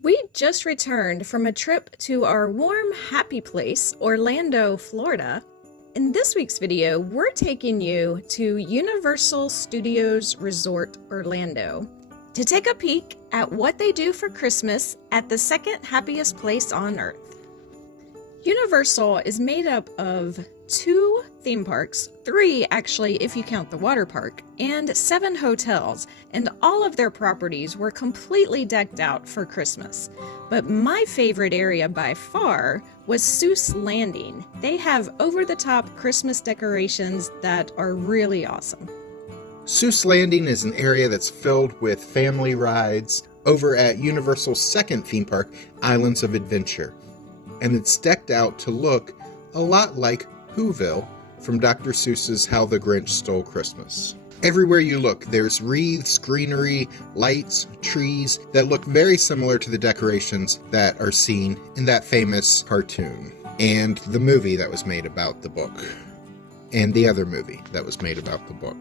We just returned from a trip to our warm, happy place, Orlando, Florida. In this week's video, we're taking you to Universal Studios Resort Orlando to take a peek at what they do for Christmas at the second happiest place on Earth. Universal is made up of 2 theme parks, 3 actually if you count the water park, and 7 hotels, and all of their properties were completely decked out for Christmas. But my favorite area by far was Seuss Landing. They have over-the-top Christmas decorations that are really awesome. Seuss Landing is an area that's filled with family rides over at Universal's second theme park, Islands of Adventure. And it's decked out to look a lot like Whoville from Dr. Seuss's How the Grinch Stole Christmas. Everywhere you look, there's wreaths, greenery, lights, trees that look very similar to the decorations that are seen in that famous cartoon, and the movie that was made about the book, and the other movie that was made about the book.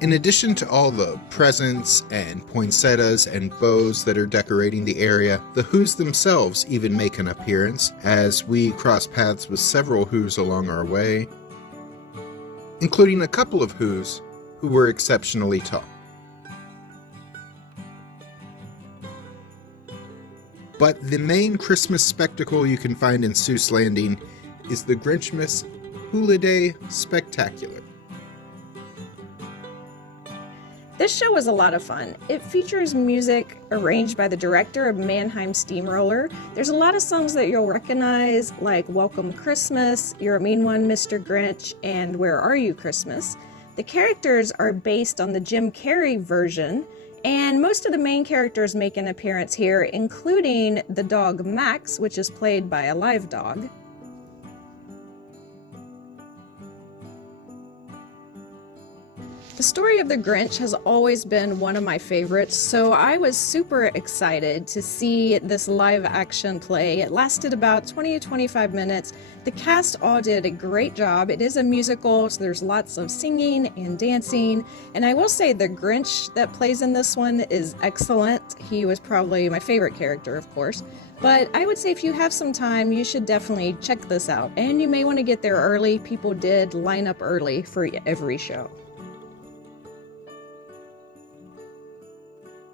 In addition to all the presents and poinsettias and bows that are decorating the area, the Whos themselves even make an appearance as we cross paths with several Whos along our way, including a couple of Whos who were exceptionally tall. But the main Christmas spectacle you can find in Seuss Landing is the Grinchmas Holiday Spectacular. This show was a lot of fun. It features music arranged by the director of Mannheim Steamroller. There's a lot of songs that you'll recognize, like Welcome Christmas, You're a Mean One, Mr. Grinch, and Where Are You Christmas? The characters are based on the Jim Carrey version, and most of the main characters make an appearance here, including the dog Max, which is played by a live dog. The story of the Grinch has always been one of my favorites, so I was super excited to see this live action play. It lasted about 20 to 25 minutes. The cast all did a great job. It is a musical, so there's lots of singing and dancing. And I will say the Grinch that plays in this one is excellent. He was probably my favorite character, of course. But I would say if you have some time, you should definitely check this out. And you may want to get there early. People did line up early for every show.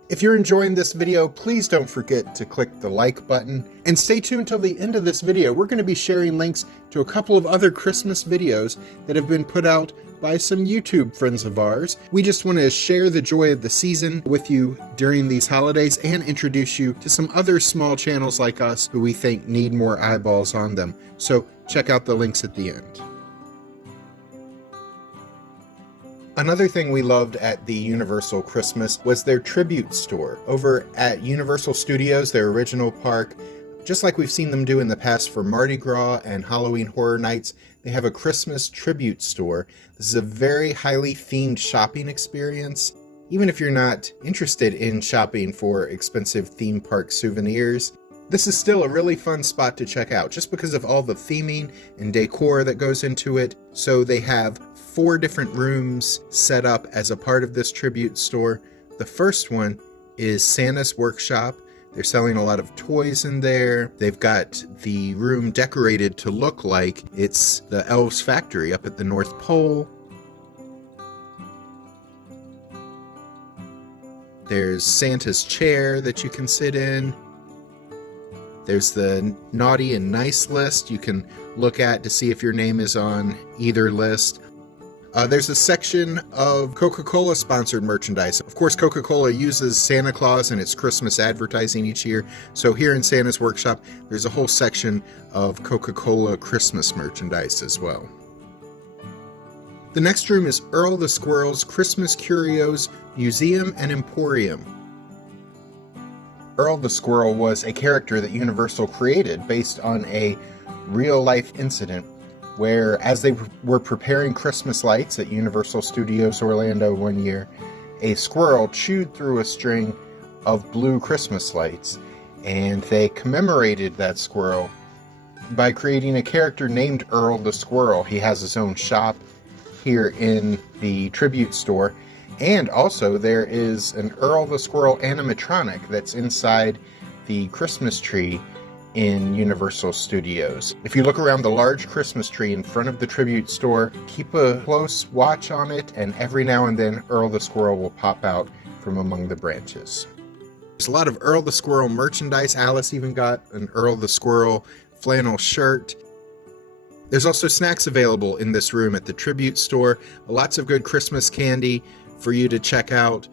If you're enjoying this video, please don't forget to click the like button and stay tuned till the end of this video. We're going to be sharing links to a couple of other Christmas videos that have been put out by some YouTube friends of ours. We just want to share the joy of the season with you during these holidays and introduce you to some other small channels like us who we think need more eyeballs on them. So check out the links at the end. Another thing we loved at the Universal Christmas was their tribute store. Over at Universal Studios, their original park, just like we've seen them do in the past for Mardi Gras and Halloween Horror Nights, they have a Christmas tribute store. This is a very highly themed shopping experience. Even if you're not interested in shopping for expensive theme park souvenirs, this is still a really fun spot to check out just because of all the theming and decor that goes into it. So they have 4 different rooms set up as a part of this tribute store. The first one is Santa's Workshop. They're selling a lot of toys in there. They've got the room decorated to look like it's the Elves Factory up at the North Pole. There's Santa's chair that you can sit in. There's the naughty and nice list you can look at to see if your name is on either list. There's a section of Coca-Cola sponsored merchandise. Of course, Coca-Cola uses Santa Claus in its Christmas advertising each year. So here in Santa's Workshop, there's a whole section of Coca-Cola Christmas merchandise as well. The next room is Earl the Squirrel's Christmas Curios Museum and Emporium. Earl the Squirrel was a character that Universal created based on a real-life incident where, as they were preparing Christmas lights at Universal Studios Orlando one year, a squirrel chewed through a string of blue Christmas lights, and they commemorated that squirrel by creating a character named Earl the Squirrel. He has his own shop here in the tribute store, And also there is an Earl the Squirrel animatronic that's inside the Christmas tree in Universal Studios. If you look around the large Christmas tree in front of the tribute store, keep a close watch on it, and every now and then Earl the Squirrel will pop out from among the branches. There's a lot of Earl the Squirrel merchandise. Alice even got an Earl the Squirrel flannel shirt. There's also snacks available in this room at the tribute store. Lots of good Christmas candy for you to check out.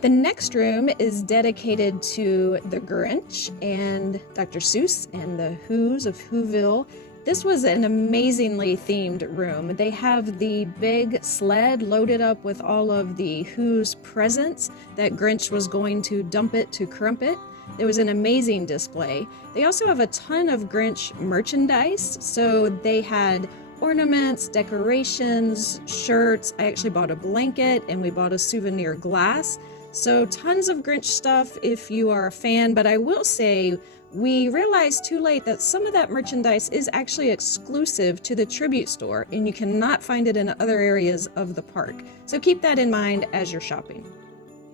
The next room is dedicated to the Grinch and Dr. Seuss and the Who's of Whoville. This was an amazingly themed room. They have the big sled loaded up with all of the Who's presents that Grinch was going to dump it to Crumpet. It was an amazing display. They also have a ton of Grinch merchandise. So they had ornaments, decorations, shirts. I actually bought a blanket and we bought a souvenir glass. So tons of Grinch stuff if you are a fan, but I will say we realized too late that some of that merchandise is actually exclusive to the tribute store and you cannot find it in other areas of the park. So keep that in mind as you're shopping.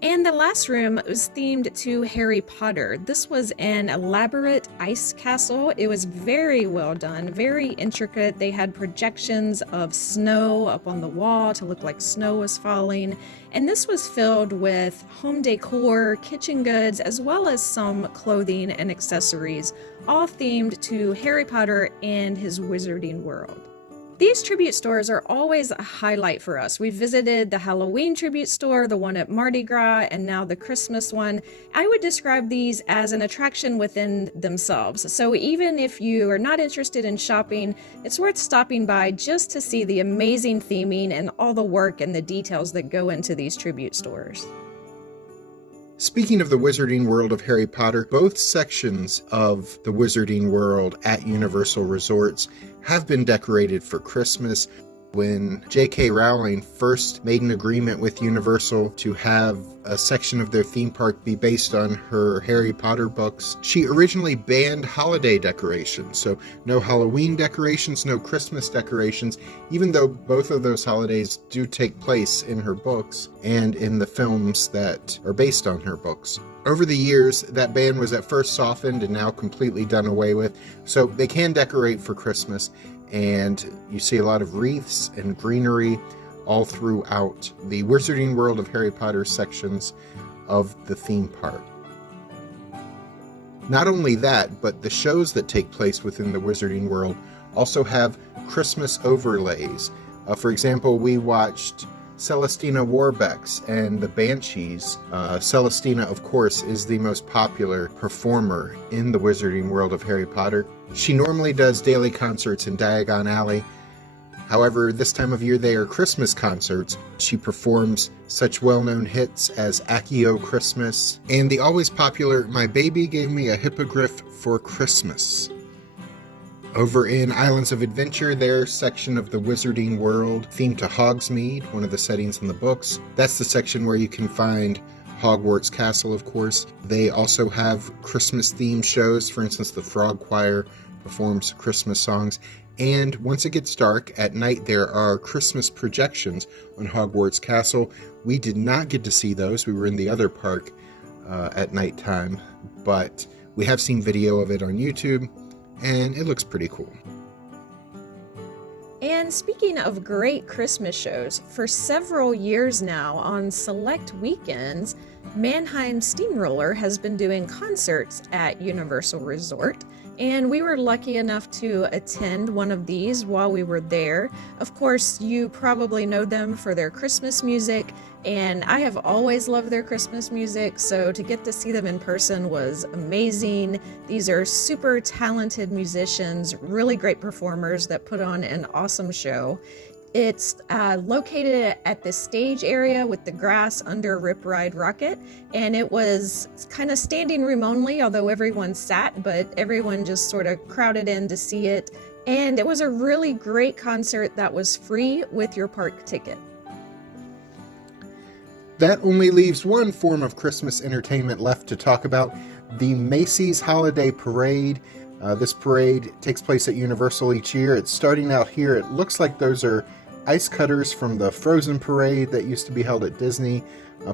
And the last room was themed to Harry Potter. This was an elaborate ice castle. It was very well done, very intricate. They had projections of snow up on the wall to look like snow was falling. And this was filled with home decor, kitchen goods, as well as some clothing and accessories, all themed to Harry Potter and his wizarding world. These tribute stores are always a highlight for us. We visited the Halloween tribute store, the one at Mardi Gras, and now the Christmas one. I would describe these as an attraction within themselves. So even if you are not interested in shopping, it's worth stopping by just to see the amazing theming and all the work and the details that go into these tribute stores. Speaking of the Wizarding World of Harry Potter, both sections of the Wizarding World at Universal Resorts have been decorated for Christmas. When J.K. Rowling first made an agreement with Universal to have a section of their theme park be based on her Harry Potter books, she originally banned holiday decorations. So no Halloween decorations, no Christmas decorations, even though both of those holidays do take place in her books and in the films that are based on her books. Over the years, that ban was at first softened and now completely done away with. So they can decorate for Christmas, and you see a lot of wreaths and greenery all throughout the Wizarding World of Harry Potter sections of the theme park. Not only that, but the shows that take place within the Wizarding World also have Christmas overlays. For example, we watched Celestina Warbeck's and the Banshees. Celestina, of course, is the most popular performer in the Wizarding World of Harry Potter. She normally does daily concerts in Diagon Alley. However, this time of year they are Christmas concerts. She performs such well-known hits as Accio Christmas and the always popular My Baby Gave Me a Hippogriff for Christmas. Over in Islands of Adventure, their section of the Wizarding World themed to Hogsmeade, one of the settings in the books. That's the section where you can find Hogwarts Castle, of course. They also have Christmas-themed shows. For instance, the Frog Choir performs Christmas songs. And once it gets dark at night, there are Christmas projections on Hogwarts Castle. We did not get to see those. We were in the other park at nighttime, but we have seen video of it on YouTube, and it looks pretty cool. And speaking of great Christmas shows, for several years now on select weekends, Mannheim Steamroller has been doing concerts at Universal Resort. And we were lucky enough to attend one of these while we were there. Of course, you probably know them for their Christmas music, and I have always loved their Christmas music, so to get to see them in person was amazing. These are super talented musicians, really great performers that put on an awesome show. It's located at the stage area with the grass under Rip Ride Rocket, and it was kind of standing room only, although everyone sat, but everyone just sort of crowded in to see it. And it was a really great concert that was free with your park ticket. That only leaves one form of Christmas entertainment left to talk about, the Macy's Holiday Parade. This parade takes place at Universal each year. It's starting out here. It looks like those are ice cutters from the Frozen Parade that used to be held at Disney.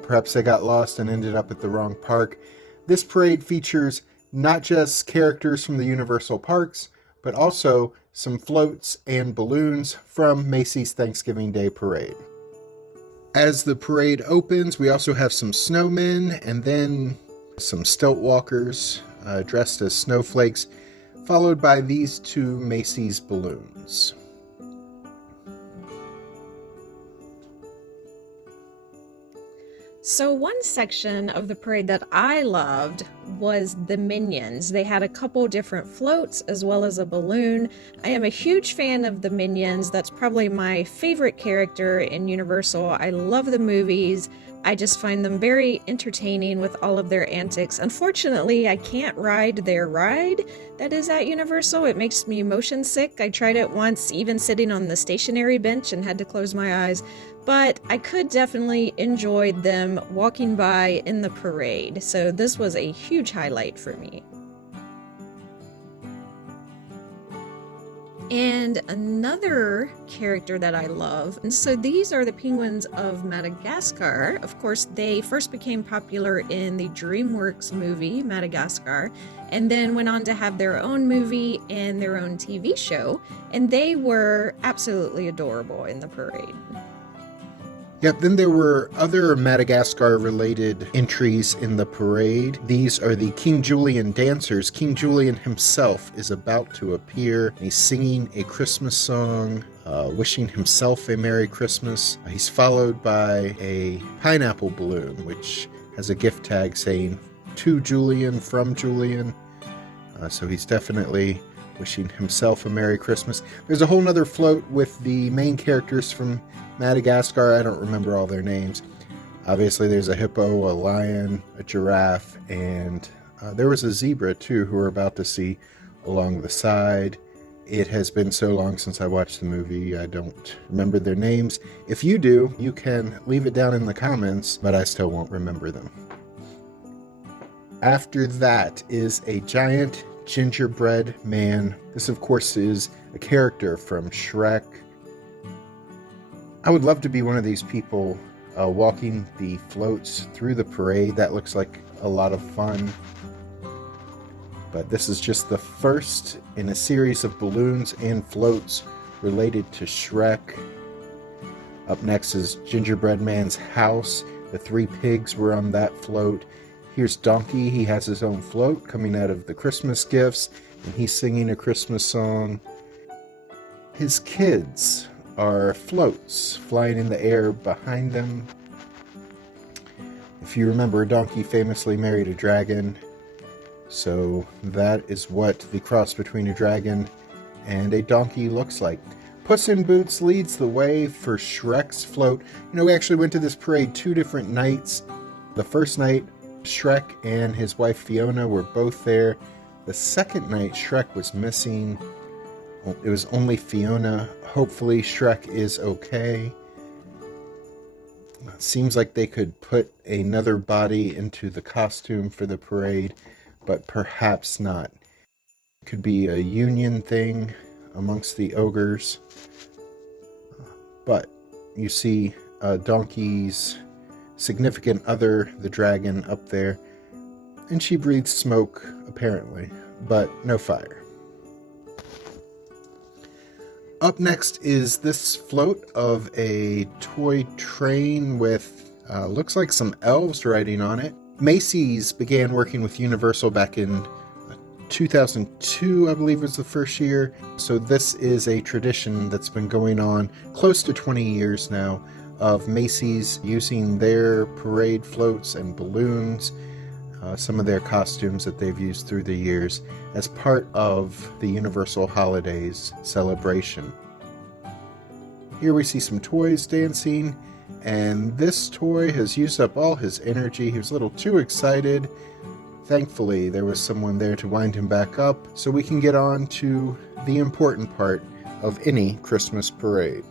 Perhaps they got lost and ended up at the wrong park. This parade features not just characters from the Universal parks, but also some floats and balloons from Macy's Thanksgiving Day Parade. As the parade opens, we also have some snowmen and then some stilt walkers dressed as snowflakes, followed by these two Macy's balloons. So one section of the parade that I loved was the Minions. They had a couple different floats as well as a balloon. I am a huge fan of the Minions. That's probably my favorite character in Universal. I love the movies. I just find them very entertaining with all of their antics. Unfortunately, I can't ride their ride that is at Universal. It makes me motion sick. I tried it once, even sitting on the stationary bench, and had to close my eyes. But I could definitely enjoy them walking by in the parade. So this was a huge highlight for me. And another character that I love, and so these are the penguins of Madagascar. Of course, they first became popular in the DreamWorks movie, Madagascar, and then went on to have their own movie and their own TV show, and they were absolutely adorable in the parade. Yep, then there were other Madagascar-related entries in the parade. These are the King Julian dancers. King Julian himself is about to appear. He's singing a Christmas song, wishing himself a Merry Christmas. He's followed by a pineapple balloon, which has a gift tag saying, "To Julian, from Julian." So he's definitely wishing himself a Merry Christmas. There's a whole nother float with the main characters from Madagascar. I don't remember all their names. Obviously there's a hippo, a lion, a giraffe, and there was a zebra too who we're about to see along the side. It has been so long since I watched the movie, I don't remember their names. If you do, you can leave it down in the comments, but I still won't remember them. After that is a giant gingerbread man. This of course is a character from Shrek. I would love to be one of these people walking the floats through the parade. That looks like a lot of fun. But this is just the first in a series of balloons and floats related to Shrek. Up next is Gingerbread Man's house. The three pigs were on that float. Here's Donkey. He has his own float coming out of the Christmas gifts, and he's singing a Christmas song. His kids are floats flying in the air behind them. If you remember, Donkey famously married a dragon, so that is what the cross between a dragon and a donkey looks like. Puss in Boots leads the way for Shrek's float. We actually went to this parade 2 different nights. The first night, Shrek and his wife Fiona were both there. The second night, Shrek was missing. It was only Fiona. Hopefully Shrek is okay. Seems like they could put another body into the costume for the parade, but perhaps not. It could be a union thing amongst the ogres. But you see Donkey's significant other, the dragon, up there, and she breathes smoke, apparently, but no fire. Up next is this float of a toy train with, looks like some elves riding on it. Macy's began working with Universal back in 2002, I believe was the first year. So this is a tradition that's been going on close to 20 years now of Macy's using their parade floats and balloons, some of their costumes that they've used through the years, as part of the Universal Holidays celebration. Here we see some toys dancing, and this toy has used up all his energy. He was a little too excited. Thankfully, there was someone there to wind him back up so we can get on to the important part of any Christmas parade.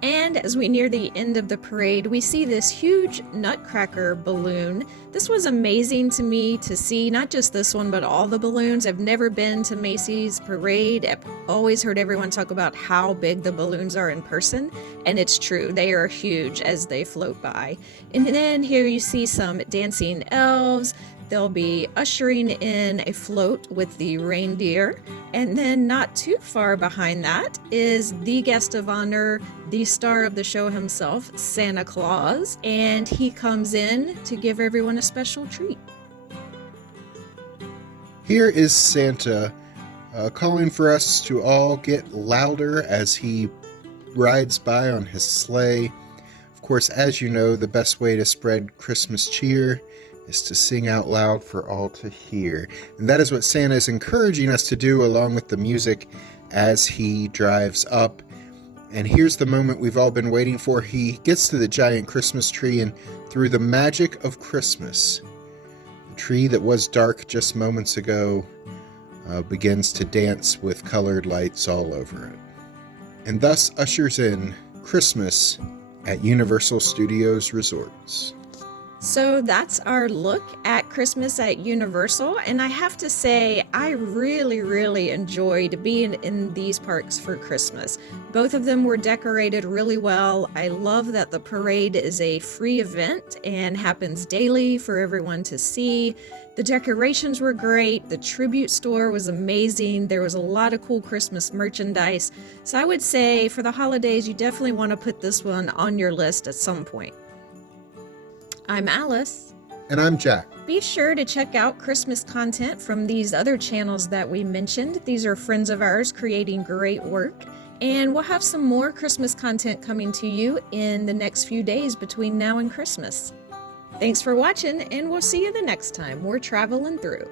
And as we near the end of the parade, we see this huge nutcracker balloon. This was amazing to me to see, not just this one, but all the balloons. I've never been to Macy's parade. I've always heard everyone talk about how big the balloons are in person, and it's true. They are huge as they float by. And then here you see some dancing elves. They'll be ushering in a float with the reindeer. And then not too far behind that is the guest of honor, the star of the show himself, Santa Claus. And he comes in to give everyone a special treat. Here is Santa calling for us to all get louder as he rides by on his sleigh. Of course, as you know, the best way to spread Christmas cheer is to sing out loud for all to hear. And that is what Santa is encouraging us to do along with the music as he drives up. And here's the moment we've all been waiting for. He gets to the giant Christmas tree, and through the magic of Christmas, the tree that was dark just moments ago begins to dance with colored lights all over it. And thus ushers in Christmas at Universal Studios Resorts. So that's our look at Christmas at Universal, and I have to say I really enjoyed being in these parks for Christmas. Both of them were decorated really well. I love that the parade is a free event and happens daily for everyone to see. The decorations were great. The tribute store was amazing. There was a lot of cool Christmas merchandise. So I would say for the holidays, you definitely want to put this one on your list at some point. I'm Alice. And I'm Jack. Be sure to check out Christmas content from these other channels that we mentioned. These are friends of ours creating great work. And we'll have some more Christmas content coming to you in the next few days between now and Christmas. Thanks for watching, and we'll see you the next time we're traveling through.